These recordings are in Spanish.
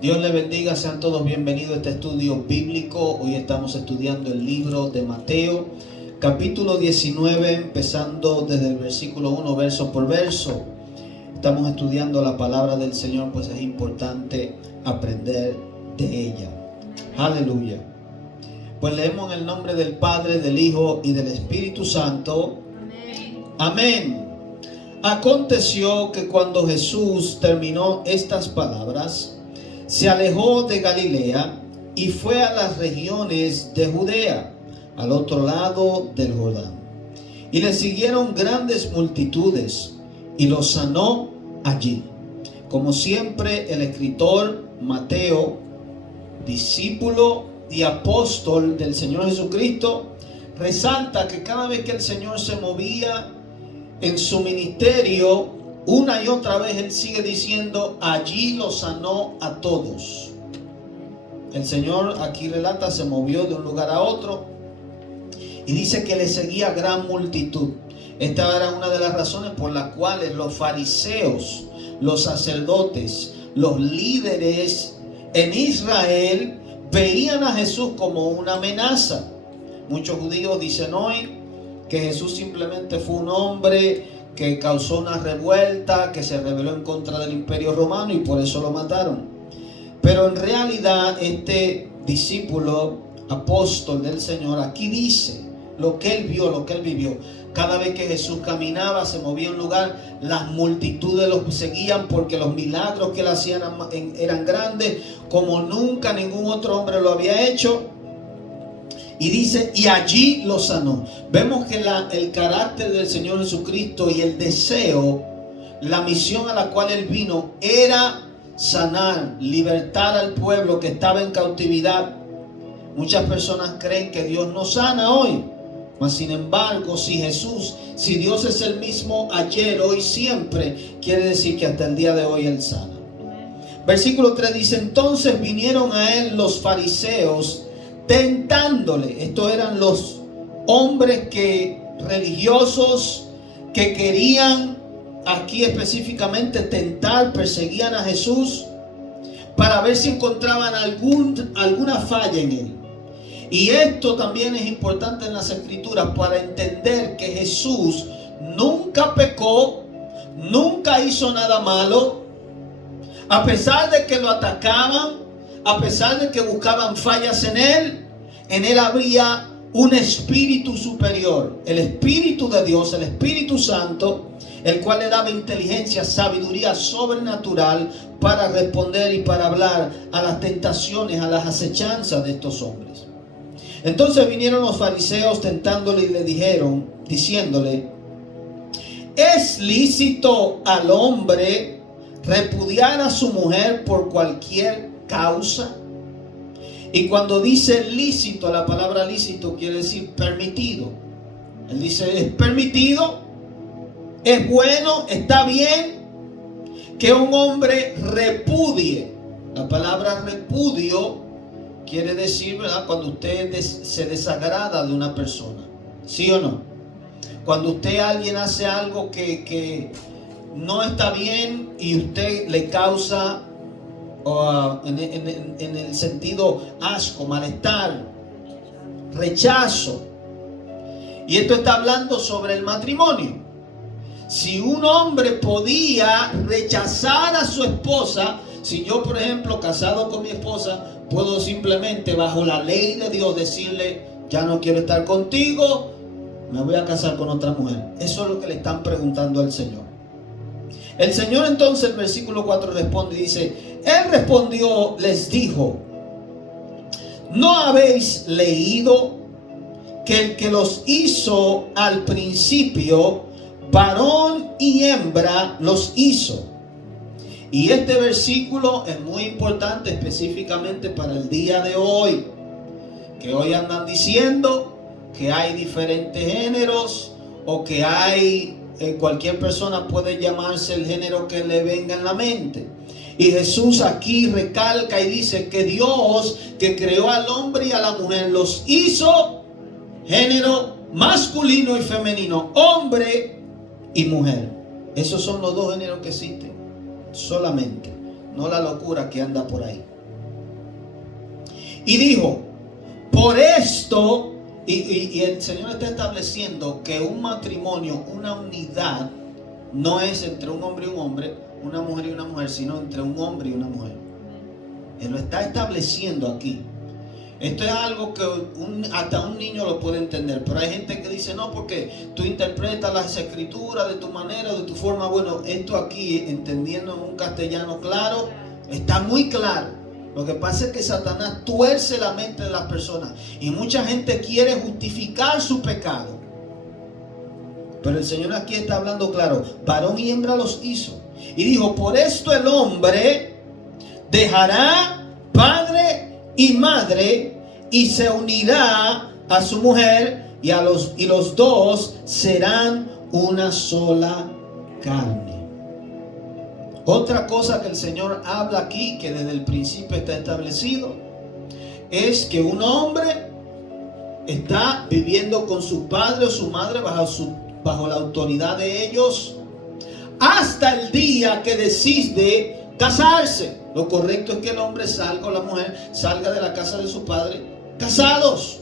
Dios les bendiga, sean todos bienvenidos a este estudio bíblico. Hoy estamos estudiando el libro de Mateo, capítulo 19, empezando desde el versículo 1, verso por verso. Estamos estudiando la palabra del Señor, pues es importante aprender de ella. Aleluya. Pues leemos en el nombre del Padre, del Hijo y del Espíritu Santo. Amén. Aconteció que cuando Jesús terminó estas palabras, se alejó de Galilea y fue a las regiones de Judea, al otro lado del Jordán. Y le siguieron grandes multitudes y los sanó allí. Como siempre, el escritor Mateo, discípulo y apóstol del Señor Jesucristo, resalta que cada vez que el Señor se movía en su ministerio, una y otra vez él sigue diciendo: allí lo sanó a todos. El Señor aquí relata, se movió de un lugar a otro y dice que le seguía gran multitud. Esta era una de las razones por las cuales los fariseos, los sacerdotes, los líderes en Israel veían a Jesús como una amenaza. Muchos judíos dicen hoy que Jesús simplemente fue un hombre que causó una revuelta, que se rebeló en contra del Imperio Romano y por eso lo mataron. Pero en realidad este discípulo apóstol del Señor aquí dice lo que él vio, lo que él vivió. Cada vez que Jesús caminaba, se movía a un lugar, las multitudes lo seguían porque los milagros que él hacía eran grandes como nunca ningún otro hombre lo había hecho. Y dice, y allí lo sanó. Vemos que el carácter del Señor Jesucristo y el deseo, la misión a la cual Él vino, era sanar, libertar al pueblo que estaba en cautividad. Muchas personas creen que Dios no sana hoy. Mas sin embargo, si Dios es el mismo ayer, hoy, siempre, quiere decir que hasta el día de hoy Él sana. Versículo 3 dice, entonces vinieron a Él los fariseos, tentándole. Estos eran los hombres religiosos que querían aquí específicamente tentar, perseguían a Jesús para ver si encontraban alguna falla en él. Y esto también es importante en las Escrituras para entender que Jesús nunca pecó, nunca hizo nada malo. A pesar de que lo atacaban, a pesar de que buscaban fallas en él había un espíritu superior, el Espíritu de Dios, el Espíritu Santo, el cual le daba inteligencia, sabiduría sobrenatural para responder y para hablar a las tentaciones, a las acechanzas de estos hombres. Entonces vinieron los fariseos tentándole y le dijeron, diciéndole, ¿es lícito al hombre repudiar a su mujer por cualquier causa? Y cuando dice lícito, la palabra lícito quiere decir permitido. Él dice, es permitido, es bueno, está bien que un hombre repudie. La palabra repudio quiere decir, ¿verdad?, cuando usted se desagrada de una persona. ¿Sí o no? Cuando alguien hace algo que no está bien y usted le causa en el sentido asco, malestar, rechazo. Y esto está hablando sobre el matrimonio. Si un hombre podía rechazar a su esposa, si yo, por ejemplo, casado con mi esposa, puedo simplemente bajo la ley de Dios decirle, ya no quiero estar contigo, me voy a casar con otra mujer. Eso es lo que le están preguntando al Señor. El Señor entonces, el versículo 4 responde y dice, Él respondió, les dijo, ¿no habéis leído que el que los hizo al principio, varón y hembra los hizo? Y este versículo es muy importante específicamente para el día de hoy, que hoy andan diciendo que hay diferentes géneros o que hay... cualquier persona puede llamarse el género que le venga en la mente. Y Jesús aquí recalca y dice que Dios, que creó al hombre y a la mujer, los hizo género masculino y femenino, hombre y mujer. Esos son los dos géneros que existen solamente. no la locura que anda por ahí. Y dijo, por esto, y el Señor está estableciendo que un matrimonio, una unidad, no es entre un hombre y un hombre, una mujer y una mujer, sino entre un hombre y una mujer. Él lo está estableciendo aquí. Esto es algo que hasta un niño lo puede entender, pero hay gente que dice no, porque tú interpretas las escrituras de tu manera, de tu forma. Bueno, esto aquí, entendiendo en un castellano claro, está muy claro. Lo que pasa es que Satanás tuerce la mente de las personas y mucha gente quiere justificar su pecado. Pero el Señor aquí está hablando claro, varón y hembra los hizo. Y dijo, por esto el hombre dejará padre y madre y se unirá a su mujer y los dos serán una sola carne. Otra cosa que el Señor habla aquí, que desde el principio está establecido, es que un hombre está viviendo con su padre o su madre bajo la autoridad de ellos hasta el día que decide casarse. Lo correcto es que el hombre salga o la mujer salga de la casa de su padre casados,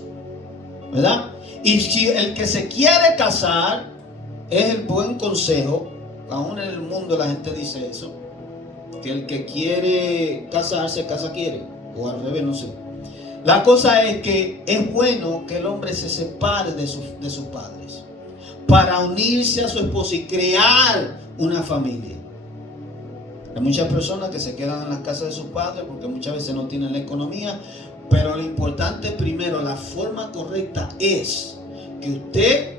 ¿verdad? Y si el que se quiere casar, es el buen consejo. Aún en el mundo la gente dice eso, que el que quiere casarse, casa quiere, o al revés, no sé. La cosa es que es bueno que el hombre se separe de sus padres para unirse a su esposa y crear una familia. Hay muchas personas que se quedan en las casas de sus padres porque muchas veces no tienen la economía, pero lo importante primero, la forma correcta es que usted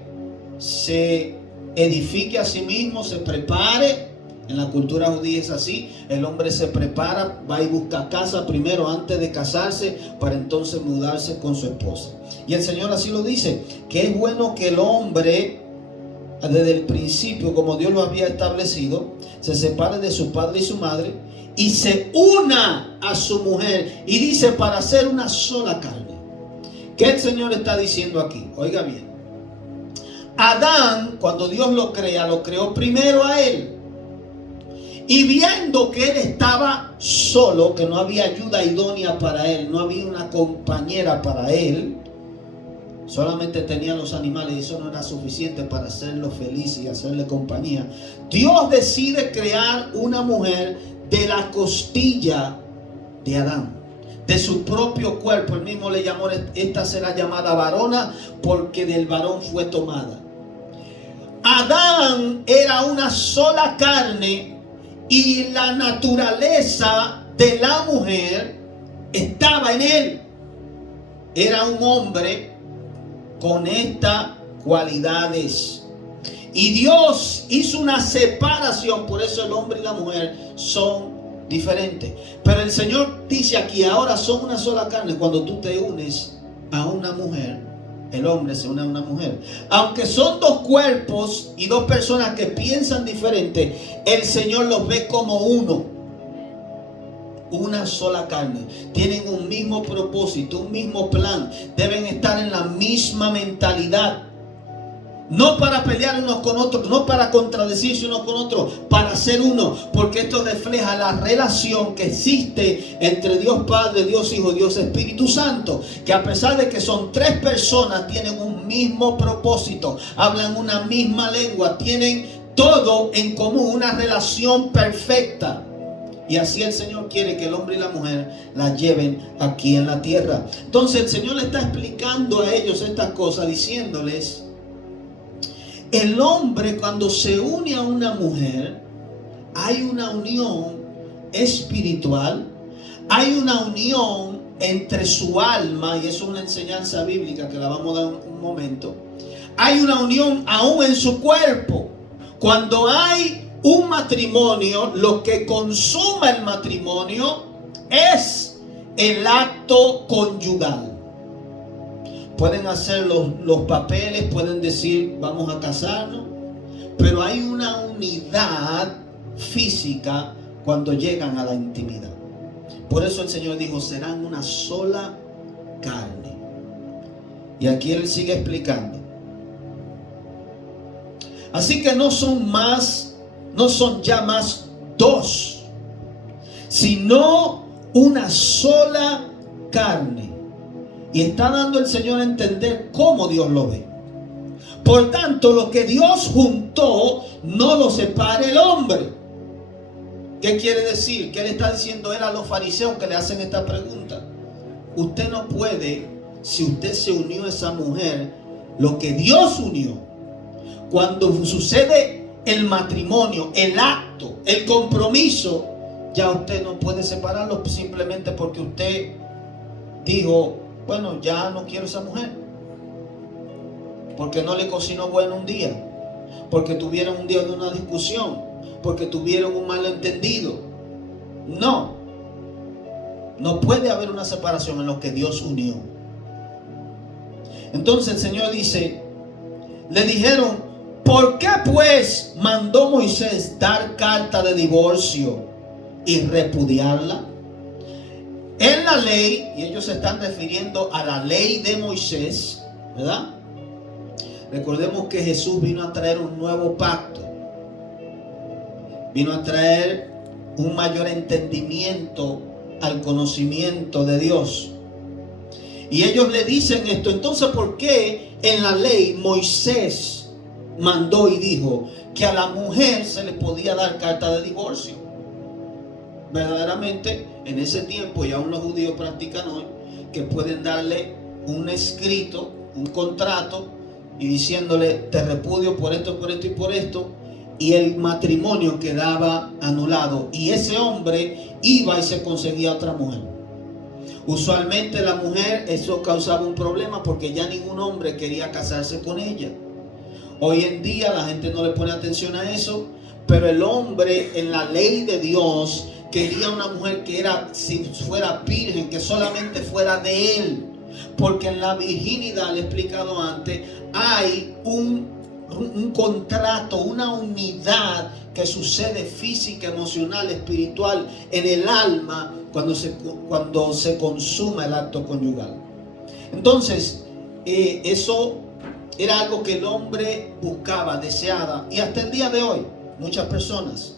se edifique a sí mismo, se prepare. En la cultura judía es así, el hombre se prepara, va y busca casa primero antes de casarse para entonces mudarse con su esposa. Y el Señor así lo dice, que es bueno que el hombre desde el principio, como Dios lo había establecido, se separe de su padre y su madre y se una a su mujer, y dice para hacer una sola carne. ¿Qué el Señor está diciendo aquí? Oiga bien, Adán, cuando Dios lo crea, lo creó primero a él. Y viendo que él estaba solo, que no había ayuda idónea para él, no había una compañera para él, solamente tenía los animales y eso no era suficiente para hacerlo feliz y hacerle compañía, Dios decide crear una mujer de la costilla de Adán, de su propio cuerpo. Él mismo le llamó, esta será llamada varona, porque del varón fue tomada. Adán era una sola carne y la naturaleza de la mujer estaba en él. Era un hombre con estas cualidades. Y Dios hizo una separación, por eso el hombre y la mujer son diferentes. Pero el Señor dice aquí, ahora son una sola carne. Cuando tú te unes a una mujer, el hombre se une a una mujer. Aunque son dos cuerpos y dos personas que piensan diferente, el Señor los ve como uno. Una sola carne. Tienen un mismo propósito, un mismo plan. Deben estar en la misma mentalidad. No para pelear unos con otros, no para contradecirse unos con otros, para ser uno. Porque esto refleja la relación que existe entre Dios Padre, Dios Hijo, Dios Espíritu Santo. Que a pesar de que son tres personas, tienen un mismo propósito, hablan una misma lengua, tienen todo en común, una relación perfecta. Y así el Señor quiere que el hombre y la mujer la lleven aquí en la tierra. Entonces el Señor le está explicando a ellos estas cosas, diciéndoles: el hombre, cuando se une a una mujer, hay una unión espiritual, hay una unión entre su alma, y eso es una enseñanza bíblica que la vamos a dar un momento. Hay una unión aún en su cuerpo. Cuando hay un matrimonio, lo que consuma el matrimonio es el acto conyugal. Pueden hacer los papeles, pueden decir vamos a casarnos, pero hay una unidad física cuando llegan a la intimidad. Por eso el Señor dijo, serán una sola carne. Y aquí Él sigue explicando. Así que no son ya más dos, sino una sola carne. Y está dando el Señor a entender cómo Dios lo ve. Por tanto, lo que Dios juntó, no lo separe el hombre. ¿Qué quiere decir? ¿Qué le está diciendo él a los fariseos que le hacen esta pregunta? Usted no puede, si usted se unió a esa mujer, lo que Dios unió, cuando sucede el matrimonio, el acto, el compromiso, ya usted no puede separarlo simplemente porque usted dijo, bueno, ya no quiero esa mujer, porque no le cocinó bueno un día, porque tuvieron un día de una discusión, porque tuvieron un malentendido. No puede haber una separación en lo que Dios unió. Entonces el Señor dice, le dijeron, ¿por qué pues mandó Moisés dar carta de divorcio y repudiarla? En la ley, y ellos se están refiriendo a la ley de Moisés, ¿verdad? Recordemos que Jesús vino a traer un nuevo pacto. Vino a traer un mayor entendimiento al conocimiento de Dios. Y ellos le dicen esto. Entonces, ¿por qué en la ley Moisés mandó y dijo que a la mujer se le podía dar carta de divorcio? Verdaderamente, en ese tiempo, y aún los judíos practican hoy, que pueden darle un escrito, un contrato, y diciéndole, te repudio por esto y por esto, y el matrimonio quedaba anulado, y ese hombre iba y se conseguía otra mujer. Usualmente la mujer, eso causaba un problema porque ya ningún hombre quería casarse con ella. Hoy en día la gente no le pone atención a eso, pero el hombre en la ley de Dios quería una mujer que si fuera virgen, que solamente fuera de él, porque en la virginidad, le he explicado antes, hay un contrato, una unidad que sucede física, emocional, espiritual en el alma cuando se consuma el acto conyugal. Entonces, eso era algo que el hombre buscaba, deseaba, y hasta el día de hoy, muchas personas.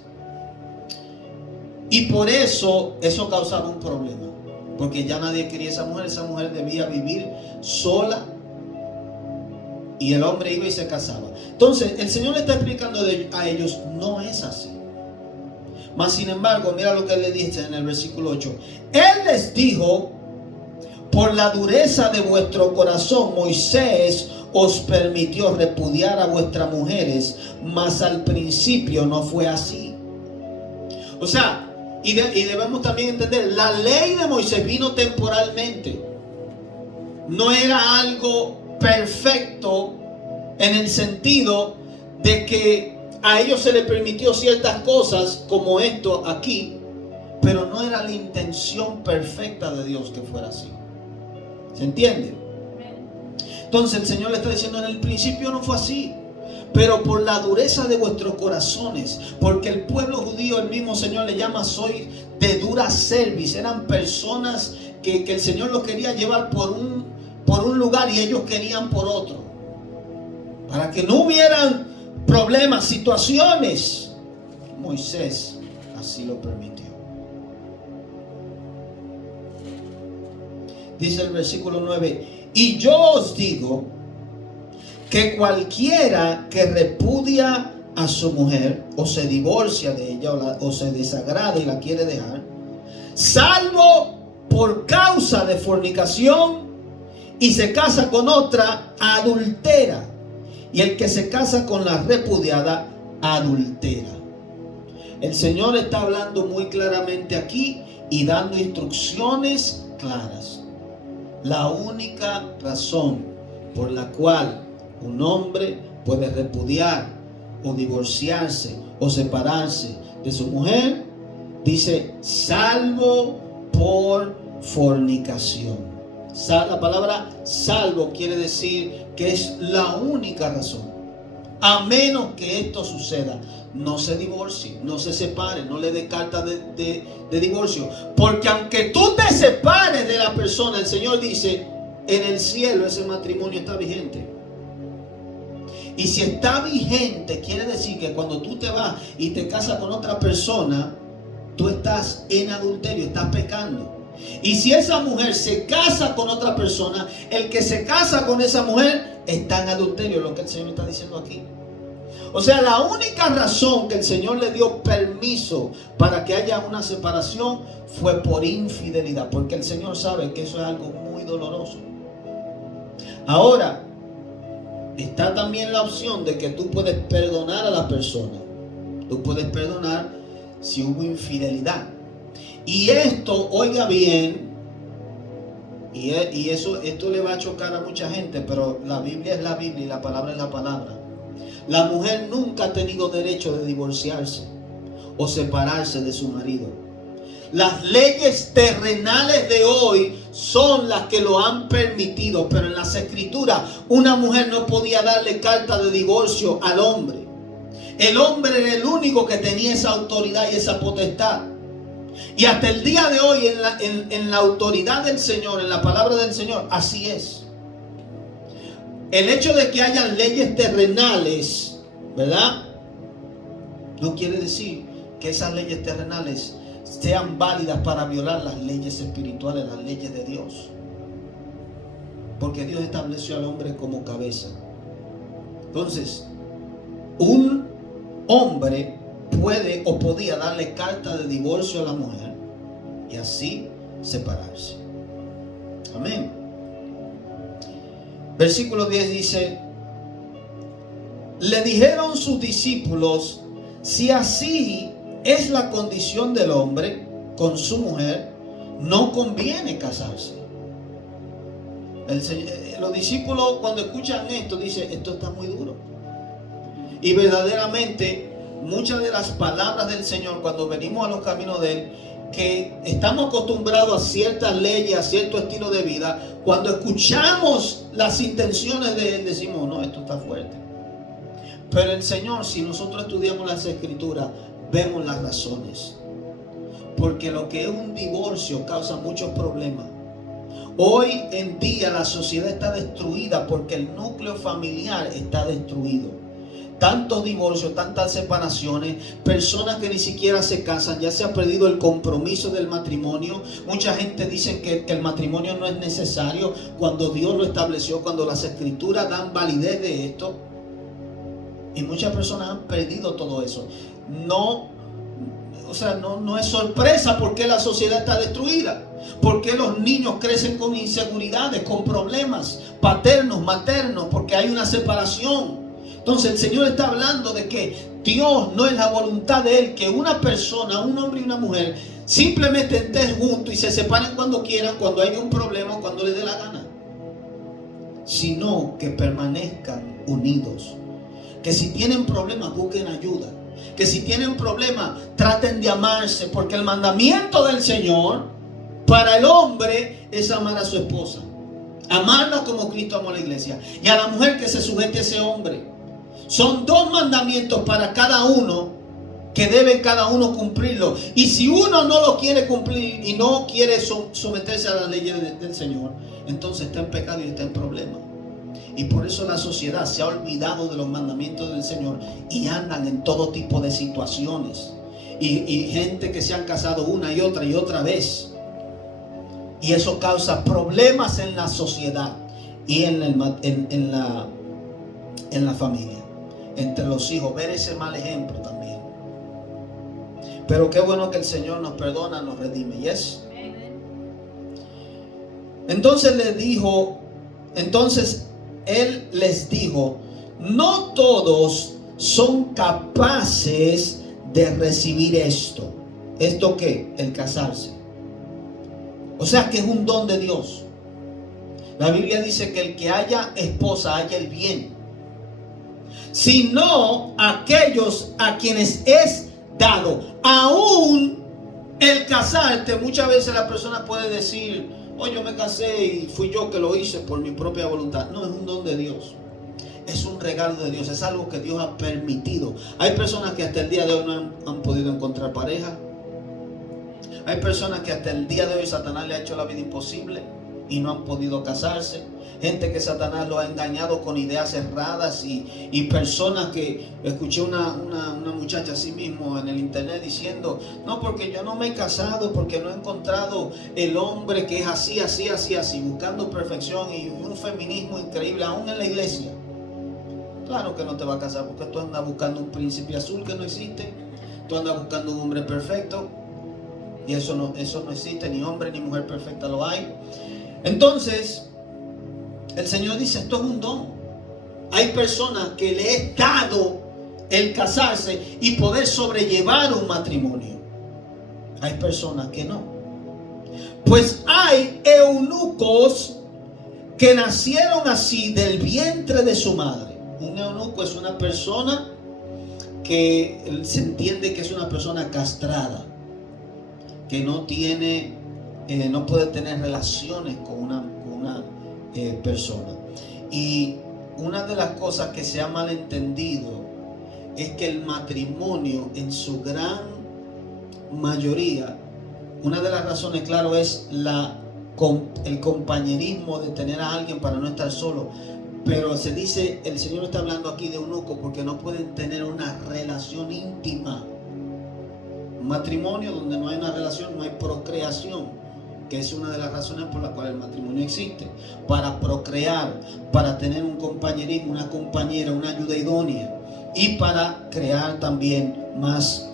Y por eso causaba un problema, porque ya nadie quería esa mujer debía vivir sola, y el hombre iba y se casaba. Entonces el Señor le está explicando a ellos, no es así. Mas sin embargo, mira lo que él le dice en el versículo 8. Él les dijo, por la dureza de vuestro corazón Moisés os permitió repudiar a vuestras mujeres, mas al principio no fue así. O sea, y debemos también entender, la ley de Moisés vino temporalmente. No era algo perfecto en el sentido de que a ellos se les permitió ciertas cosas como esto aquí, pero no era la intención perfecta de Dios que fuera así. ¿Se entiende? Entonces el Señor le está diciendo, en el principio no fue así, pero por la dureza de vuestros corazones, porque el pueblo judío, el mismo Señor le llama, soy de dura cerviz. Eran personas que el Señor los quería llevar por un lugar y ellos querían por otro, para que no hubieran problemas, situaciones. Moisés así lo permitió. Dice el versículo 9, y yo os digo que cualquiera que repudia a su mujer, o se divorcia de ella, o se desagrada y la quiere dejar, salvo por causa de fornicación, y se casa con otra, adultera. Y el que se casa con la repudiada, adultera. El Señor está hablando muy claramente aquí y dando instrucciones claras. La única razón por la cual un hombre puede repudiar o divorciarse o separarse de su mujer, dice, salvo por fornicación. La palabra salvo quiere decir que es la única razón. A menos que esto suceda, no se divorcie, no se separe, no le dé carta de divorcio. Porque aunque tú te separes de la persona, el Señor dice, en el cielo ese matrimonio está vigente. Y si está vigente, quiere decir que cuando tú te vas y te casas con otra persona, tú estás en adulterio, estás pecando. Y si esa mujer se casa con otra persona, el que se casa con esa mujer está en adulterio, lo que el Señor está diciendo aquí. O sea, la única razón que el Señor le dio permiso para que haya una separación fue por infidelidad, porque el Señor sabe que eso es algo muy doloroso. Ahora, está también la opción de que tú puedes perdonar a la persona. Tú puedes perdonar si hubo infidelidad. Y esto, oiga bien, esto le va a chocar a mucha gente, pero la Biblia es la Biblia y la palabra es la palabra. La mujer nunca ha tenido derecho de divorciarse o separarse de su marido. Las leyes terrenales de hoy son las que lo han permitido, pero en las escrituras una mujer no podía darle carta de divorcio al hombre. El hombre era el único que tenía esa autoridad y esa potestad. Y hasta el día de hoy en la autoridad del Señor, en la palabra del Señor, así es. El hecho de que hayan leyes terrenales, ¿verdad? No quiere decir que esas leyes terrenales sean válidas para violar las leyes espirituales, las leyes de Dios. Porque Dios estableció al hombre como cabeza. Entonces, un hombre puede o podía darle carta de divorcio a la mujer y así separarse. Amén. Versículo 10 dice: le dijeron sus discípulos, si así es la condición del hombre con su mujer, no conviene casarse. Los discípulos, cuando escuchan esto, dicen: esto está muy duro. Y verdaderamente muchas de las palabras del Señor, cuando venimos a los caminos de Él, que estamos acostumbrados a ciertas leyes, a cierto estilo de vida, cuando escuchamos las intenciones de Él, decimos: no, esto está fuerte. Pero el Señor, si nosotros estudiamos las Escrituras, vemos las razones. Porque lo que es un divorcio causa muchos problemas. Hoy en día la sociedad está destruida porque el núcleo familiar está destruido. Tantos divorcios, tantas separaciones, personas que ni siquiera se casan, ya se ha perdido el compromiso del matrimonio. Mucha gente dice que el matrimonio no es necesario cuando Dios lo estableció, cuando las Escrituras dan validez de esto. Y muchas personas han perdido todo eso. No es sorpresa porque la sociedad está destruida. Porque los niños crecen con inseguridades, con problemas paternos, maternos, porque hay una separación. Entonces el Señor está hablando de que Dios, no es la voluntad de Él que una persona, un hombre y una mujer, simplemente estén juntos y se separen cuando quieran, cuando haya un problema, cuando les dé la gana. Sino que permanezcan unidos. Que si tienen problemas, busquen ayuda. Que si tienen problemas, traten de amarse. Porque el mandamiento del Señor para el hombre es amar a su esposa. Amarla como Cristo amó a la iglesia. Y a la mujer que se sujete a ese hombre. Son dos mandamientos para cada uno que deben cada uno cumplirlo. Y si uno no lo quiere cumplir y no quiere someterse a las leyes del Señor, entonces está en pecado y está en problema. Y por eso la sociedad se ha olvidado de los mandamientos del Señor y andan en todo tipo de situaciones. Y gente que se han casado una y otra vez. Y eso causa problemas en la sociedad y en la familia. Entre los hijos, ver ese mal ejemplo también. Pero qué bueno que el Señor nos perdona, nos redime. ¿Yes? Entonces Él les dijo: no todos son capaces de recibir esto. ¿Esto qué? El casarse. O sea que es un don de Dios. La Biblia dice que el que haya esposa haya el bien, sino aquellos a quienes es dado. Aún el casarte, muchas veces la persona puede decir: oh, yo me casé y fui yo que lo hice por mi propia voluntad. No, es un don de Dios. Es un regalo de Dios. Es algo que Dios ha permitido. Hay personas que hasta el día de hoy no han podido encontrar pareja. Hay personas que hasta el día de hoy Satanás le ha hecho la vida imposible. y no han podido casarse. Gente que Satanás los ha engañado con ideas erradas y personas que... Escuché una muchacha así mismo en el internet diciendo: no, porque yo no me he casado, porque no he encontrado el hombre que es así, buscando perfección, y un feminismo increíble, aún en la iglesia. Claro que no te va a casar, porque tú andas buscando un príncipe azul que no existe. Tú andas buscando un hombre perfecto, y eso no existe, ni hombre ni mujer perfecta lo hay. Entonces el Señor dice: esto es un don. Hay personas que le he dado el casarse y poder sobrellevar un matrimonio. Hay personas que no. Pues hay eunucos que nacieron así del vientre de su madre. Un eunuco es una persona que se entiende que es una persona castrada, que no tiene, no puede tener relaciones con una persona. Y una de las cosas que se ha malentendido es que el matrimonio, en su gran mayoría, una de las razones, claro, es el compañerismo de tener a alguien para no estar solo. Pero se dice, el Señor está hablando aquí de eunucos porque no pueden tener una relación íntima. Un matrimonio donde no hay una relación, no hay procreación, que es una de las razones por las cuales el matrimonio existe: para procrear, para tener un compañerismo, una compañera, una ayuda idónea, y para crear también más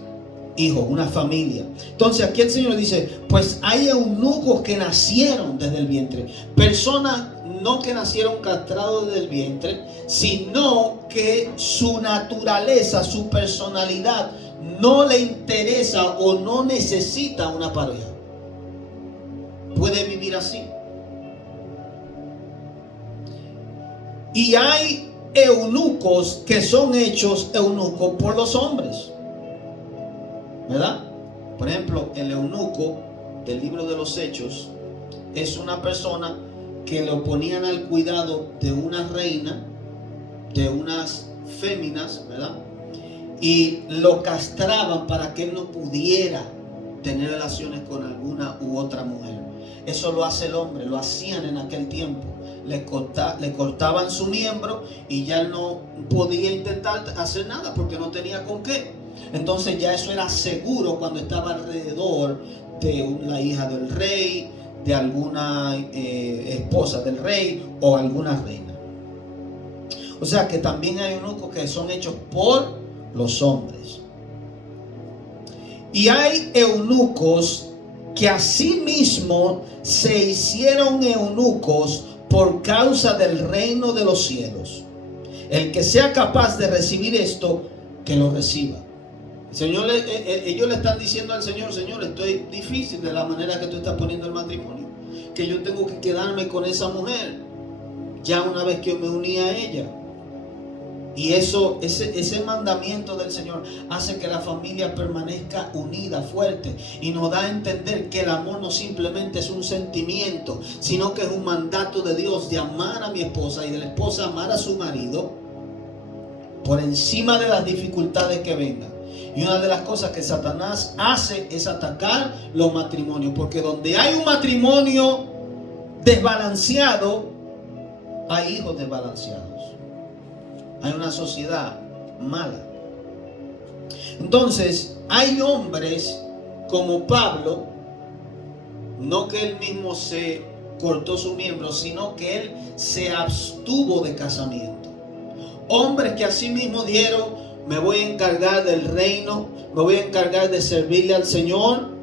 hijos, una familia. Entonces aquí el Señor dice: pues hay eunucos que nacieron desde el vientre, personas no que nacieron castrados desde el vientre, sino que su naturaleza, su personalidad no le interesa o no necesita una pareja. Puede vivir así. Y hay eunucos que son hechos eunucos por los hombres, ¿verdad? Por ejemplo, el eunuco del libro de los Hechos es una persona que lo ponían al cuidado de una reina, de unas féminas, ¿verdad? Y lo castraban para que él no pudiera tener relaciones con alguna u otra mujer. Eso lo hace el hombre, lo hacían en aquel tiempo. Le cortaban su miembro y ya él no podía intentar hacer nada porque no tenía con qué. Entonces ya eso era seguro cuando estaba alrededor de la hija del rey, de alguna esposa del rey o alguna reina. O sea que también hay eunucos que son hechos por los hombres. Y hay eunucos que asimismo se hicieron eunucos por causa del reino de los cielos. El que sea capaz de recibir esto, que lo reciba. El Señor, ellos le están diciendo al Señor: Señor, estoy difícil de la manera que tú estás poniendo el matrimonio, que yo tengo que quedarme con esa mujer ya una vez que yo me uní a ella. Y ese mandamiento del Señor hace que la familia permanezca unida, fuerte, y nos da a entender que el amor no simplemente es un sentimiento, sino que es un mandato de Dios de amar a mi esposa y de la esposa amar a su marido por encima de las dificultades que vengan. Y una de las cosas que Satanás hace es atacar los matrimonios, porque donde hay un matrimonio desbalanceado, hay hijos desbalanceados. Hay una sociedad mala. Entonces, hay hombres como Pablo, no que él mismo se cortó su miembro, sino que él se abstuvo de casamiento. Hombres que así mismo dijeron: me voy a encargar del reino, me voy a encargar de servirle al Señor.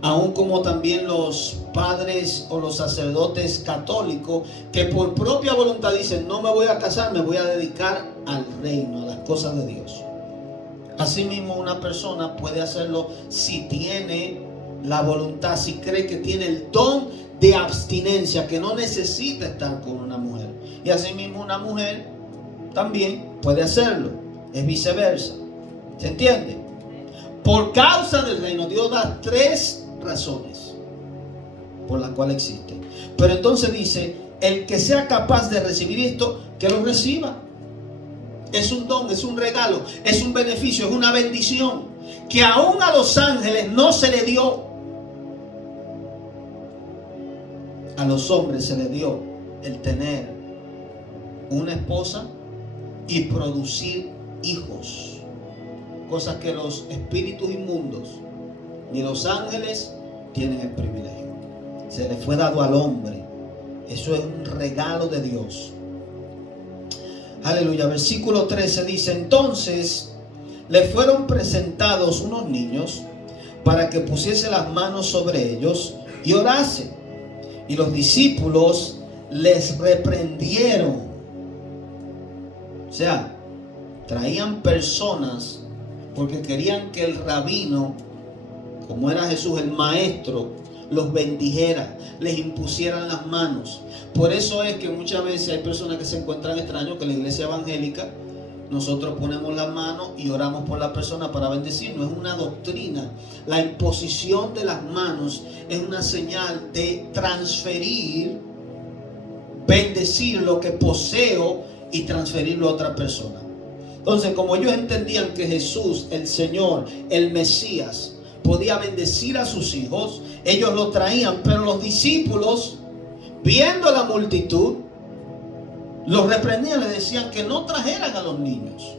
Aún como también los padres o los sacerdotes católicos que por propia voluntad dicen: no me voy a casar, me voy a dedicar al reino, a las cosas de Dios. Asimismo, una persona puede hacerlo si tiene la voluntad, si cree que tiene el don de abstinencia, que no necesita estar con una mujer. Y asimismo una mujer también puede hacerlo, es viceversa. ¿Se entiende? Por causa del reino, Dios da 3 razones por las cuales existe. Pero entonces dice: el que sea capaz de recibir esto, que lo reciba. Es un don, es un regalo, es un beneficio, es una bendición que aún a los ángeles no se le dio. a los hombres se les dio el tener una esposa y producir hijos, cosas que los espíritus inmundos ni los ángeles tienen el privilegio. Se le fue dado al hombre. Eso es un regalo de Dios. Aleluya. Versículo 13 dice: entonces le fueron presentados unos niños para que pusiese las manos sobre ellos y orase. Y los discípulos les reprendieron. O sea, traían personas porque querían que el rabino, como era Jesús, el maestro, los bendijera, les impusieran las manos. Por eso es que muchas veces hay personas que se encuentran extraños que en la iglesia evangélica nosotros ponemos las manos y oramos por la persona para bendecir. No es una doctrina. La imposición de las manos es una señal de transferir, bendecir lo que poseo y transferirlo a otra persona. Entonces, como ellos entendían que Jesús, el Señor, el Mesías, podía bendecir a sus hijos, ellos lo traían. Pero los discípulos, viendo la multitud, los reprendían, les decían que no trajeran a los niños.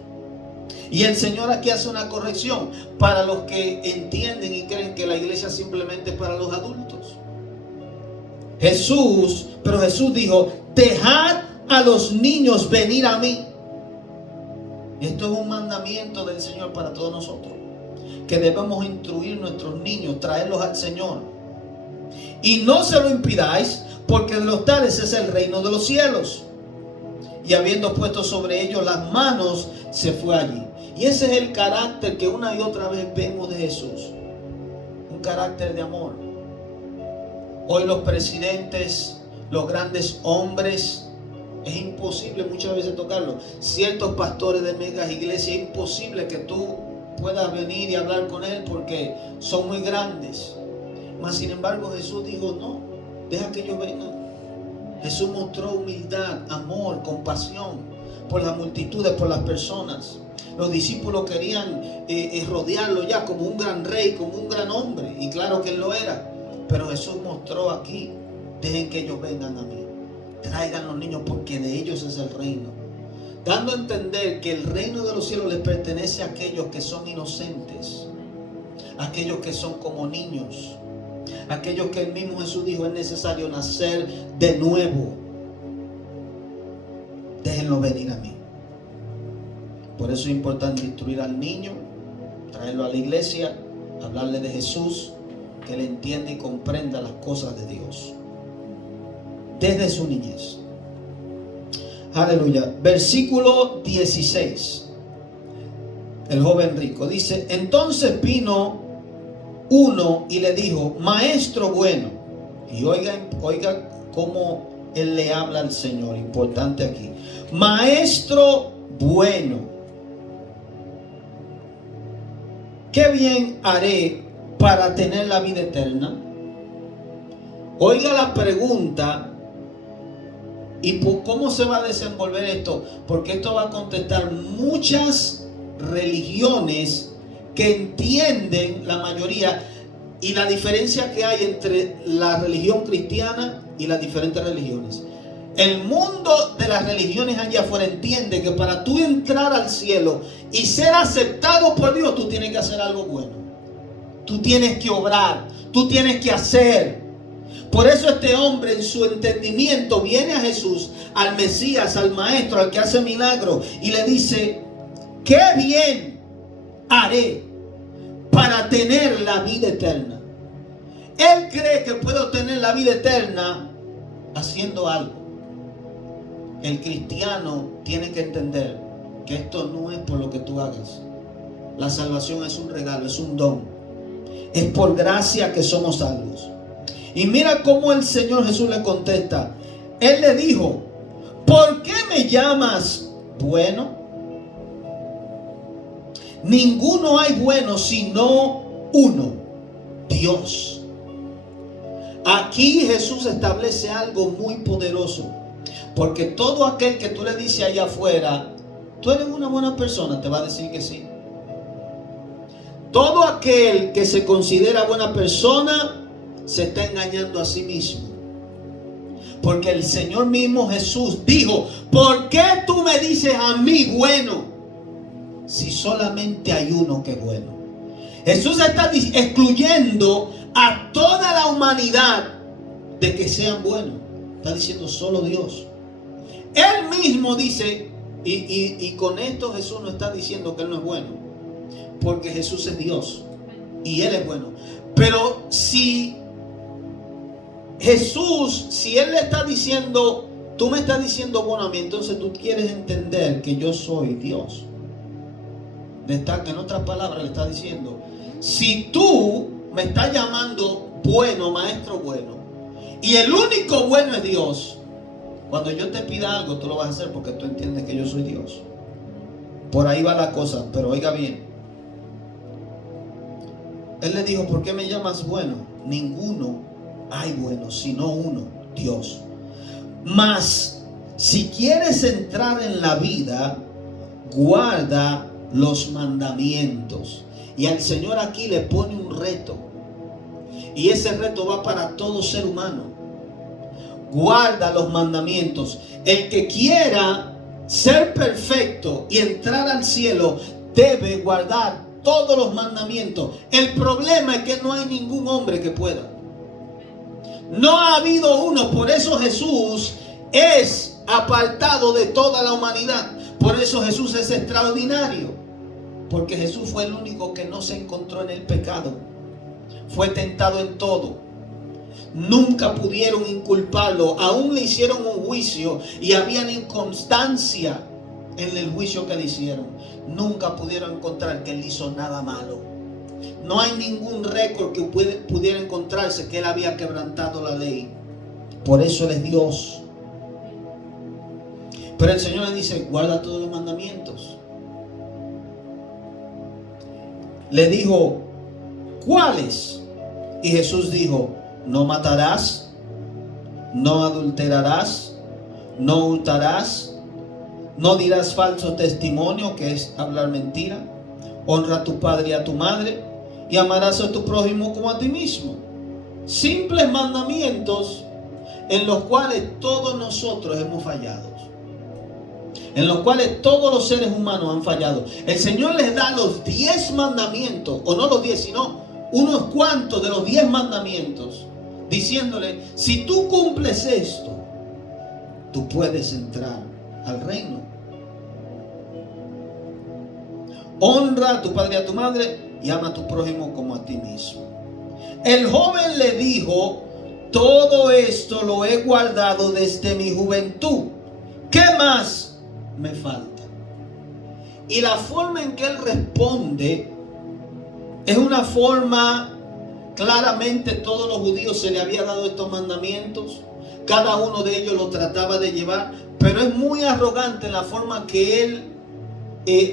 Y el Señor aquí hace una corrección para los que entienden y creen que la iglesia simplemente es para los adultos. Pero Jesús dijo: dejad a los niños venir a mí. Esto es un mandamiento del Señor para todos nosotros, que debemos instruir a nuestros niños, traerlos al Señor. Y no se lo impidáis, porque de los tales es el reino de los cielos. Y habiendo puesto sobre ellos las manos, se fue allí. Y ese es el carácter que una y otra vez vemos de Jesús. Un carácter de amor. Hoy los presidentes, los grandes hombres, es imposible muchas veces tocarlo. Ciertos pastores de megas iglesias, es imposible que tú puedas venir y hablar con él porque son muy grandes. Mas sin embargo Jesús dijo: no, deja que ellos vengan. Jesús mostró humildad, amor, compasión por las multitudes, por las personas. Los discípulos querían rodearlo ya como un gran rey, como un gran hombre. Y claro que él lo era. Pero Jesús mostró aquí: dejen que ellos vengan a mí. Traigan los niños porque de ellos es el reino. Dando a entender que el reino de los cielos les pertenece a aquellos que son inocentes. Aquellos que son como niños. Aquellos que el mismo Jesús dijo: es necesario nacer de nuevo. Déjenlo venir a mí. Por eso es importante instruir al niño, traerlo a la iglesia, hablarle de Jesús, que él entienda y comprenda las cosas de Dios desde su niñez. Aleluya. Versículo 16. El joven rico dice: entonces vino uno y le dijo: maestro bueno. Y oiga cómo él le habla al Señor. Importante aquí: maestro bueno, ¿qué bien haré para tener la vida eterna? Oiga la pregunta. ¿Y cómo se va a desenvolver esto? Porque esto va a contestar muchas religiones que entienden, la mayoría, y la diferencia que hay entre la religión cristiana y las diferentes religiones. El mundo de las religiones allá afuera entiende que para tú entrar al cielo y ser aceptado por Dios, tú tienes que hacer algo bueno. Tú tienes que obrar, tú tienes que hacer. Por eso este hombre en su entendimiento viene a Jesús, al Mesías, al Maestro, al que hace milagros, y le dice: ¿qué bien haré para tener la vida eterna? Él cree que puede obtener la vida eterna haciendo algo. El cristiano tiene que entender que esto no es por lo que tú hagas. La salvación es un regalo, es un don. Es por gracia que somos salvos. Y mira cómo el Señor Jesús le contesta. Él le dijo: ¿por qué me llamas bueno? Ninguno hay bueno sino uno, Dios. Aquí Jesús establece algo muy poderoso. Porque todo aquel que tú le dices allá afuera: tú eres una buena persona, te va a decir que sí. Todo aquel que se considera buena persona se está engañando a sí mismo. Porque el Señor mismo Jesús dijo: ¿por qué tú me dices a mí bueno, si solamente hay uno que es bueno? Jesús está excluyendo a toda la humanidad de que sean buenos. Está diciendo solo Dios. Él mismo dice, y con esto Jesús no está diciendo que Él no es bueno, porque Jesús es Dios y Él es bueno. Pero si Jesús, si Él le está diciendo, tú me estás diciendo bueno a mí, entonces tú quieres entender que yo soy Dios. En otras palabras le está diciendo: si tú me estás llamando bueno, maestro bueno, y el único bueno es Dios, cuando yo te pida algo tú lo vas a hacer porque tú entiendes que yo soy Dios. Por ahí va la cosa, pero oiga bien. Él le dijo: ¿por qué me llamas bueno? Ninguno hay bueno, sino uno, Dios. Mas si quieres entrar en la vida, guarda los mandamientos. Y al Señor aquí le pone un reto, y ese reto va para todo ser humano. Guarda los mandamientos. El que quiera ser perfecto y entrar al cielo debe guardar todos los mandamientos. El problema es que no hay ningún hombre que pueda. No ha habido uno. Por eso Jesús es apartado de toda la humanidad. Por eso Jesús es extraordinario, porque Jesús fue el único que no se encontró en el pecado. Fue tentado en todo. Nunca pudieron inculparlo. Aún le hicieron un juicio y habían inconstancia en el juicio que le hicieron. Nunca pudieron encontrar que él hizo nada malo. No hay ningún récord que pudiera encontrarse que él había quebrantado la ley. Por eso él es Dios. Pero el Señor le dice: guarda todos los mandamientos. Le dijo: ¿cuáles? Y Jesús dijo: no matarás, no adulterarás, no hurtarás, no dirás falso testimonio, que es hablar mentira, honra a tu padre y a tu madre, y amarás a tu prójimo como a ti mismo. Simples mandamientos en los cuales todos nosotros hemos fallado, en los cuales todos los seres humanos han fallado. El Señor les da los 10 mandamientos, o no los 10, sino unos cuantos de los 10 mandamientos, diciéndole: si tú cumples esto, tú puedes entrar al reino. Honra a tu padre y a tu madre, y ama a tu prójimo como a ti mismo. El joven le dijo: todo esto lo he guardado desde mi juventud. ¿Qué más me falta? Y la forma en que él responde es una forma, claramente todos los judíos se le había dado estos mandamientos, cada uno de ellos lo trataba de llevar, pero es muy arrogante en la forma que él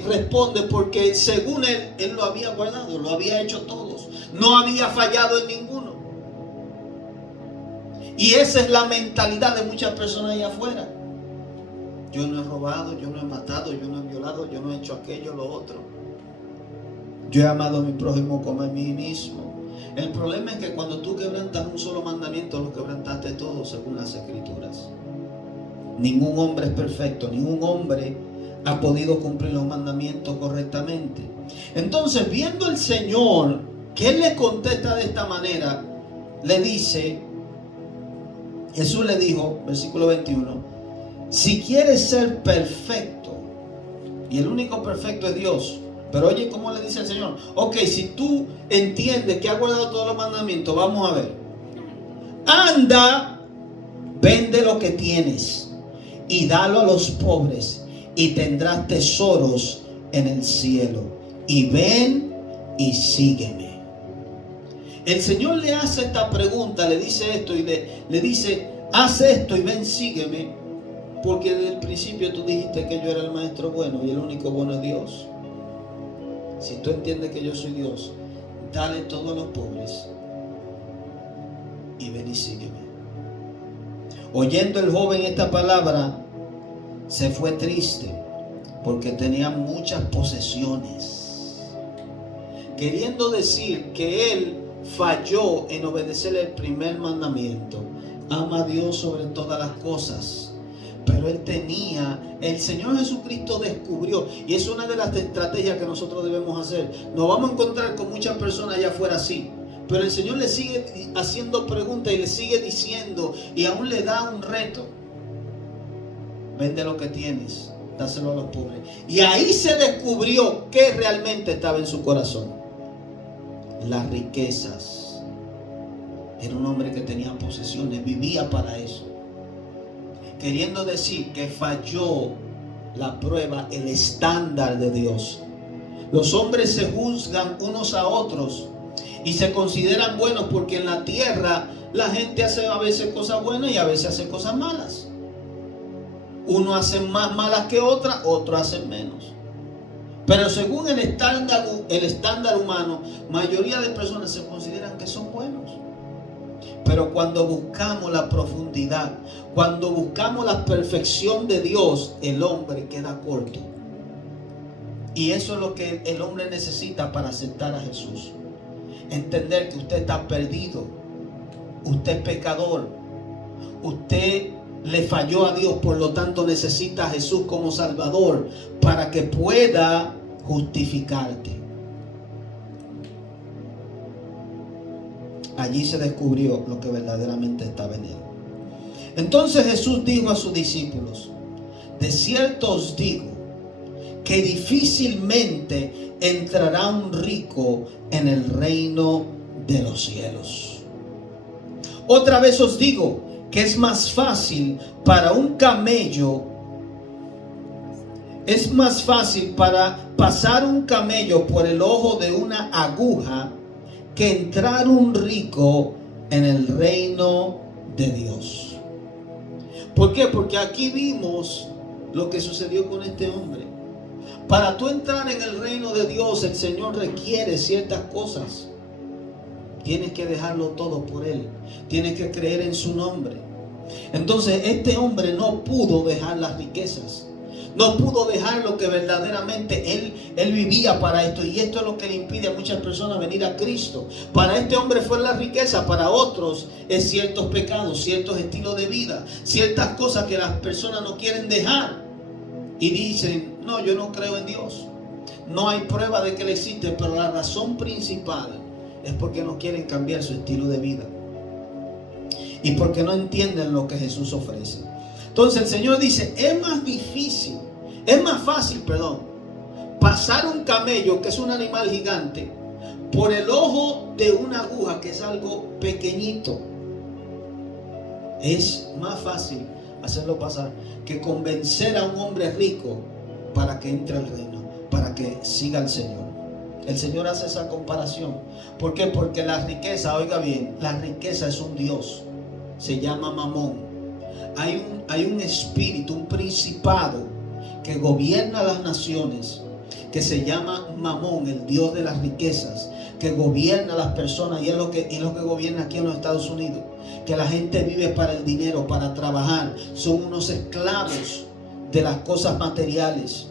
responde, porque según él lo había guardado, lo había hecho todos, no había fallado en ninguno. Y esa es la mentalidad de muchas personas allá afuera. Yo no he robado, yo no he matado, yo no he violado, yo no he hecho aquello, lo otro. Yo he amado a mi prójimo como a mí mismo. El problema es que cuando tú quebrantas un solo mandamiento, lo quebrantaste todo según las Escrituras. Ningún hombre es perfecto, ningún hombre ha podido cumplir los mandamientos correctamente. Entonces, viendo el Señor que Él le contesta de esta manera, le dice, Jesús le dijo, versículo 21, si quieres ser perfecto, y el único perfecto es Dios. Pero oye cómo le dice el Señor: ok, si tú entiendes que has guardado todos los mandamientos, vamos a ver. Anda, vende lo que tienes y dalo a los pobres, y tendrás tesoros en el cielo. Y ven y sígueme. El Señor le hace esta pregunta, le dice esto y le dice: haz esto y ven, sígueme. Porque desde el principio tú dijiste que yo era el maestro bueno y el único bueno es Dios. Si tú entiendes que yo soy Dios, dale todo a los pobres y ven y sígueme. Oyendo el joven esta palabra, se fue triste porque tenía muchas posesiones, queriendo decir que él falló en obedecer el primer mandamiento, ama a Dios sobre todas las cosas. Pero el Señor Jesucristo descubrió, y es una de las estrategias que nosotros debemos hacer. Nos vamos a encontrar con muchas personas allá afuera así, pero el Señor le sigue haciendo preguntas y le sigue diciendo, y aún le da un reto: vende lo que tienes, dáselo a los pobres. Y ahí se descubrió qué realmente estaba en su corazón: las riquezas. Era un hombre que tenía posesiones, vivía para eso. Queriendo decir que falló la prueba, el estándar de Dios. Los hombres se juzgan unos a otros y se consideran buenos porque en la tierra la gente hace a veces cosas buenas y a veces hace cosas malas. Uno hace más malas que otras, otros hacen menos. Pero según el estándar humano, mayoría de personas se consideran que son buenos. Pero cuando buscamos la profundidad, cuando buscamos la perfección de Dios, el hombre queda corto. Y eso es lo que el hombre necesita para aceptar a Jesús. Entender que usted está perdido, usted es pecador, usted le falló a Dios, por lo tanto necesita a Jesús como Salvador para que pueda justificarte. Allí se descubrió lo que verdaderamente estaba en él. Entonces Jesús dijo a sus discípulos: de cierto os digo que difícilmente entrará un rico en el reino de los cielos. Otra vez os digo que es más fácil para pasar un camello por el ojo de una aguja que entrar un rico en el reino de Dios. ¿Por qué? Porque aquí vimos lo que sucedió con este hombre. Para tú entrar en el reino de Dios, el Señor requiere ciertas cosas. Tienes que dejarlo todo por Él. Tienes que creer en su nombre. Entonces este hombre no pudo dejar las riquezas. No pudo dejar lo que verdaderamente él vivía para esto. Y esto es lo que le impide a muchas personas venir a Cristo. Para este hombre fue la riqueza. Para otros es ciertos pecados, ciertos estilos de vida, ciertas cosas que las personas no quieren dejar. Y dicen: no, yo no creo en Dios. No hay prueba de que Él existe. Pero la razón principal es porque no quieren cambiar su estilo de vida. Y porque no entienden lo que Jesús ofrece. Entonces el Señor dice: es más fácil, pasar un camello, que es un animal gigante, por el ojo de una aguja, que es algo pequeñito. Es más fácil hacerlo pasar que convencer a un hombre rico para que entre al reino, para que siga al Señor. El Señor hace esa comparación. ¿Por qué? Porque la riqueza, oiga bien, la riqueza es un Dios. Se llama Mamón. Hay un espíritu, un principado que gobierna las naciones, que se llama Mamón, el Dios de las riquezas, que gobierna a las personas, y es lo que gobierna aquí en los Estados Unidos. Que la gente vive para el dinero, para trabajar. Son unos esclavos de las cosas materiales.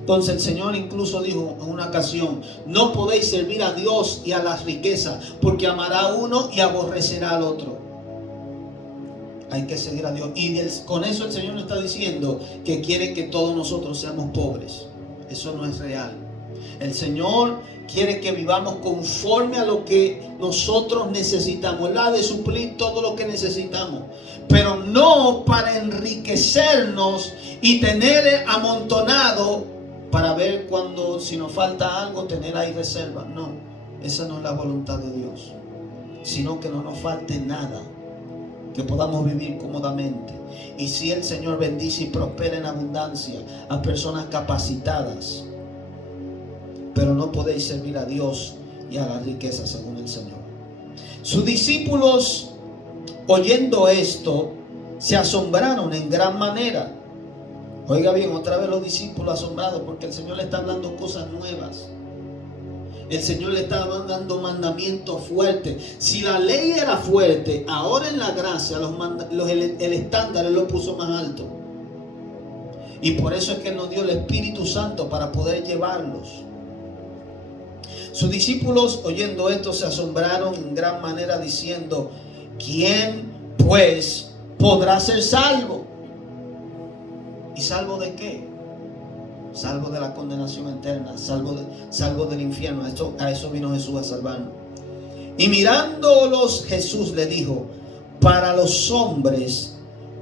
Entonces el Señor incluso dijo en una ocasión: no podéis servir a Dios y a las riquezas, porque amará a uno y aborrecerá al otro. Hay que seguir a Dios. Y con eso el Señor nos está diciendo que quiere que todos nosotros seamos pobres. Eso no es real. El Señor quiere que vivamos conforme a lo que nosotros necesitamos. Él ha de suplir todo lo que necesitamos, pero no para enriquecernos y tener amontonado para ver cuando, si nos falta algo, tener ahí reserva. No, esa no es la voluntad de Dios, sino que no nos falte nada, que podamos vivir cómodamente. Y si el Señor bendice y prospera en abundancia a personas capacitadas. Pero no podéis servir a Dios y a la riqueza, según el Señor. Sus discípulos, oyendo esto, se asombraron en gran manera. Oiga bien, otra vez los discípulos asombrados, porque el Señor le está hablando cosas nuevas. El Señor le está dando mandamientos fuertes. Si la ley era fuerte, ahora en la gracia el estándar Él lo puso más alto. Y por eso es que Él nos dio el Espíritu Santo para poder llevarlos. Sus discípulos, oyendo esto, se asombraron en gran manera, diciendo: ¿quién pues podrá ser salvo. ¿Y salvo de qué? Salvo de la condenación eterna, salvo del infierno. A eso vino Jesús a salvarnos. Y mirándolos, Jesús le dijo: para los hombres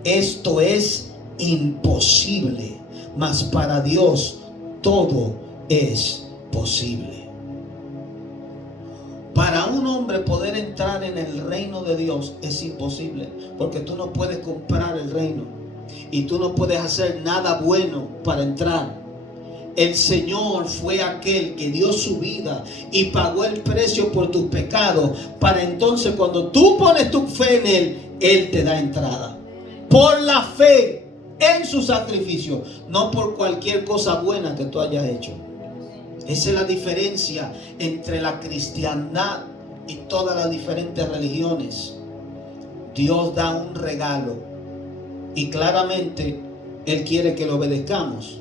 esto es imposible, mas para Dios todo es posible. Para un hombre poder entrar en el reino de Dios es imposible, porque tú no puedes comprar el reino y tú no puedes hacer nada bueno para entrar. El Señor fue aquel que dio su vida y pagó el precio por tus pecados, para entonces cuando tú pones tu fe en Él, Él te da entrada. Por la fe en su sacrificio, no por cualquier cosa buena que tú hayas hecho. Esa es la diferencia entre la cristiandad y todas las diferentes religiones. Dios da un regalo y claramente Él quiere que lo obedezcamos.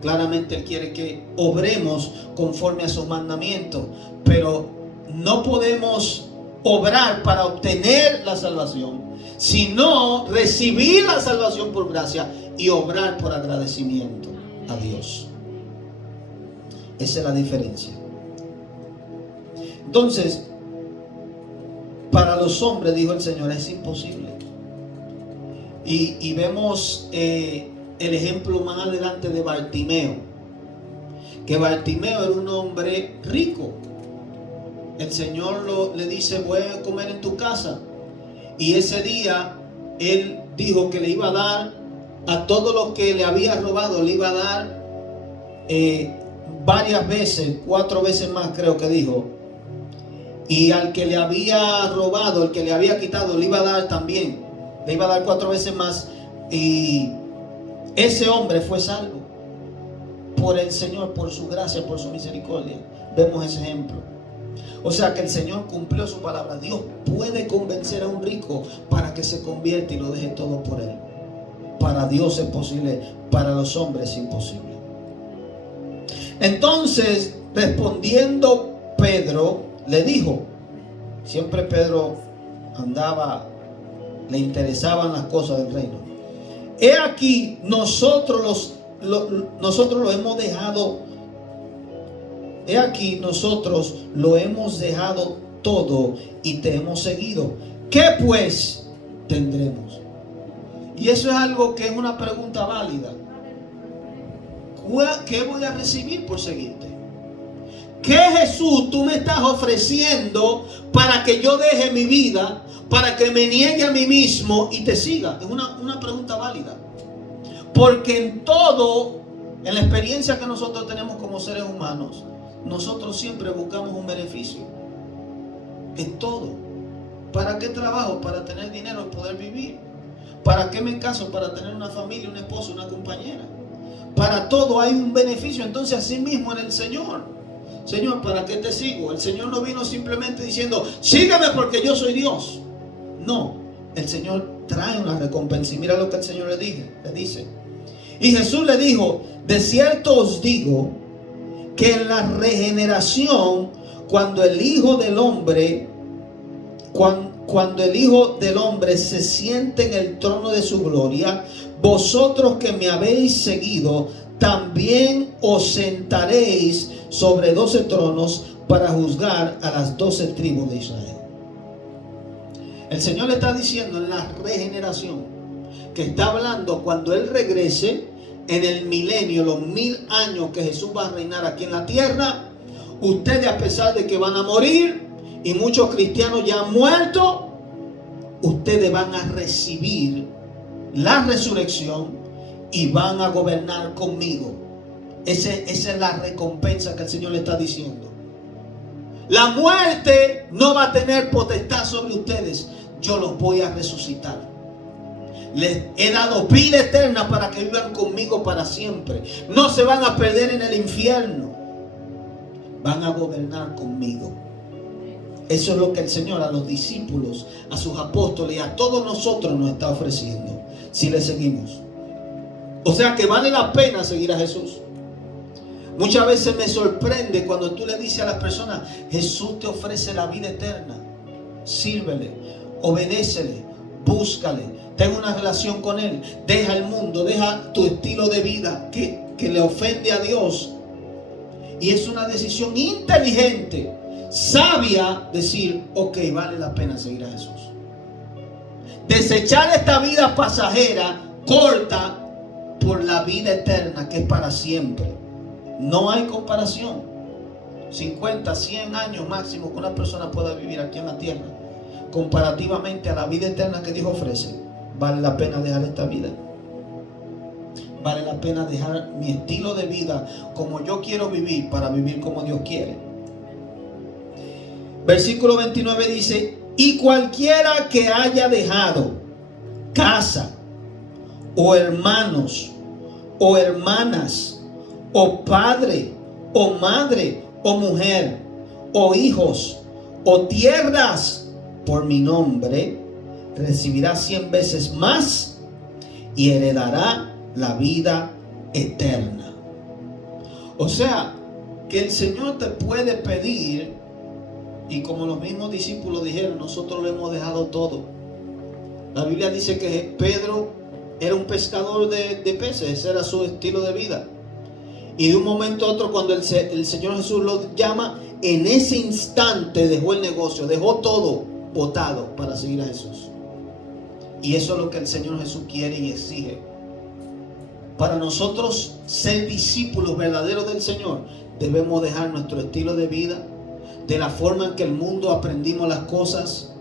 Claramente Él quiere que obremos conforme a sus mandamientos, pero no podemos obrar para obtener la salvación, sino recibir la salvación por gracia y obrar por agradecimiento a Dios. Esa es la diferencia. Entonces, para los hombres, dijo el Señor, es imposible. Y vemos el ejemplo más adelante de Bartimeo. Que Bartimeo era un hombre rico. El Señor le dice: voy a comer en tu casa. Y ese día Él dijo que le iba a dar a todo lo que le había robado, le iba a dar varias veces, 4 veces más creo que dijo. Y al que le había robado, el que le había quitado, le iba a dar también. Le iba a dar 4 veces más. Y ese hombre fue salvo por el Señor, por su gracia, por su misericordia. Vemos ese ejemplo. O sea que el Señor cumplió su palabra. Dios puede convencer a un rico para que se convierta y lo deje todo por Él. Para Dios es posible, para los hombres es imposible. Entonces, respondiendo Pedro, le dijo, siempre Pedro le interesaban las cosas del reino. He aquí, nosotros lo hemos dejado. He aquí, nosotros lo hemos dejado todo y te hemos seguido. ¿Qué pues tendremos? Y eso es algo que es una pregunta válida. ¿Qué voy a recibir por seguirte? ¿Qué, Jesús, tú me estás ofreciendo para que yo deje mi vida, para que me niegue a mí mismo y te siga? Es una pregunta válida. Porque en todo, en la experiencia que nosotros tenemos como seres humanos, nosotros siempre buscamos un beneficio. En todo. ¿Para qué trabajo? Para tener dinero y poder vivir. ¿Para qué me caso? Para tener una familia, un esposo, una compañera. Para todo hay un beneficio. Entonces, así mismo en el Señor. Señor, ¿para qué te sigo? El Señor no vino simplemente diciendo, sígueme porque yo soy Dios. No, el Señor trae una recompensa. Y mira lo que el Señor le dice. Y Jesús le dijo, de cierto os digo, que en la regeneración, cuando el Hijo del Hombre se siente en el trono de su gloria, vosotros que me habéis seguido, también os sentaréis sobre 12 tronos para juzgar a las 12 tribus de Israel. El Señor le está diciendo en la regeneración, que está hablando cuando Él regrese en el milenio, los 1000 años que Jesús va a reinar aquí en la tierra. Ustedes, a pesar de que van a morir y muchos cristianos ya han muerto, ustedes van a recibir la resurrección y van a gobernar conmigo. Esa es la recompensa que el Señor le está diciendo. La muerte no va a tener potestad sobre ustedes. Yo los voy a resucitar. Les he dado vida eterna para que vivan conmigo para siempre. No se van a perder en el infierno. Van a gobernar conmigo. Eso es lo que el Señor a los discípulos, a sus apóstoles y a todos nosotros nos está ofreciendo si le seguimos. O sea que vale la pena seguir a Jesús. Muchas veces me sorprende cuando tú le dices a las personas, Jesús te ofrece la vida eterna. Sírvele, obedécele, búscale, ten una relación con Él, deja el mundo, deja tu estilo de vida que le ofende a Dios. Y es una decisión inteligente, sabia, decir, ok, vale la pena seguir a Jesús. Desechar esta vida pasajera, corta, por la vida eterna que es para siempre. No hay comparación. 50, 100 años máximo que una persona pueda vivir aquí en la tierra, comparativamente a la vida eterna que Dios ofrece. Vale la pena dejar esta vida. Vale la pena dejar mi estilo de vida como yo quiero vivir para vivir como Dios quiere. Versículo 29 dice: y cualquiera que haya dejado casa, o hermanos, o hermanas, o padre, o madre, o mujer, o hijos, o tierras, por mi nombre, recibirá 100 veces más y heredará la vida eterna. O sea, que el Señor te puede pedir, y como los mismos discípulos dijeron, nosotros lo hemos dejado todo. La Biblia dice que Pedro era un pescador de peces, ese era su estilo de vida. Y de un momento a otro, cuando el Señor Jesús lo llama, en ese instante dejó el negocio, dejó todo botado para seguir a Jesús. Y eso es lo que el Señor Jesús quiere y exige. Para nosotros ser discípulos verdaderos del Señor, debemos dejar nuestro estilo de vida, de la forma en que el mundo aprendimos las cosas,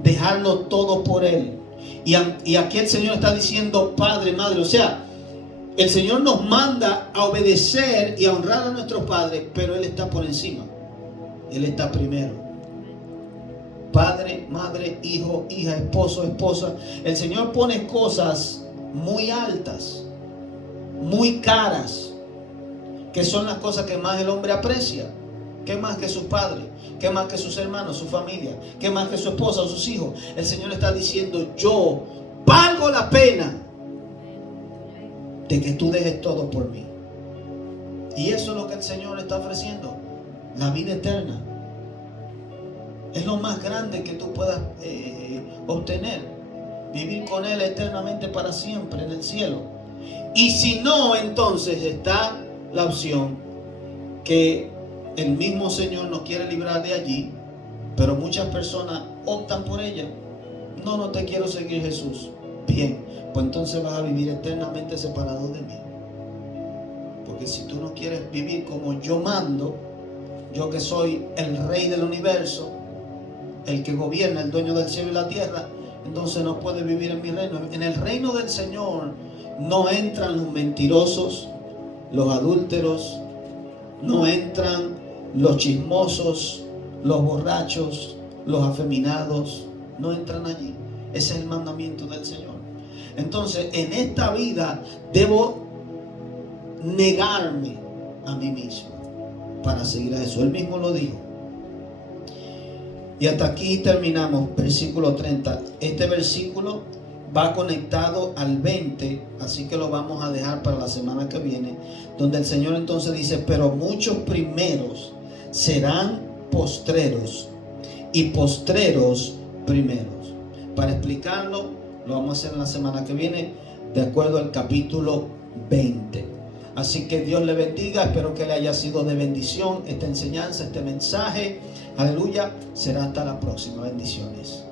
dejarlo todo por Él. Y aquí el Señor está diciendo padre, madre, o sea, el Señor nos manda a obedecer y a honrar a nuestros padres, pero Él está por encima. Él está primero. Padre, madre, hijo, hija, esposo, esposa. El Señor pone cosas muy altas, muy caras, que son las cosas que más el hombre aprecia. ¿Qué más que sus padres? ¿Qué más que sus hermanos, su familia? ¿Qué más que su esposa o sus hijos? El Señor está diciendo: yo valgo la pena de que tú dejes todo por mí. Y eso es lo que el Señor está ofreciendo, la vida eterna. Es lo más grande que tú puedas obtener, vivir con Él eternamente para siempre en el cielo. Y si no, entonces está la opción que el mismo Señor nos quiere librar de allí, pero muchas personas optan por ella. No te quiero seguir, Jesús. Bien, pues entonces vas a vivir eternamente separado de mí. Porque si tú no quieres vivir como yo mando, yo que soy el rey del universo, el que gobierna, el dueño del cielo y la tierra, entonces no puedes vivir en mi reino. En el reino del Señor no entran los mentirosos, los adúlteros, no entran los chismosos, los borrachos, los afeminados, no entran allí. Ese es el mandamiento del Señor. Entonces, en esta vida debo negarme a mí mismo para seguir a eso. Él mismo lo dijo. Y hasta aquí terminamos, versículo 30. Este versículo va conectado al 20, así que lo vamos a dejar para la semana que viene, donde el Señor entonces dice: pero muchos primeros serán postreros, y postreros primeros. Para explicarlo, lo vamos a hacer en la semana que viene, de acuerdo al capítulo 20. Así que Dios le bendiga. Espero que le haya sido de bendición esta enseñanza, este mensaje. Aleluya. Será hasta la próxima. Bendiciones.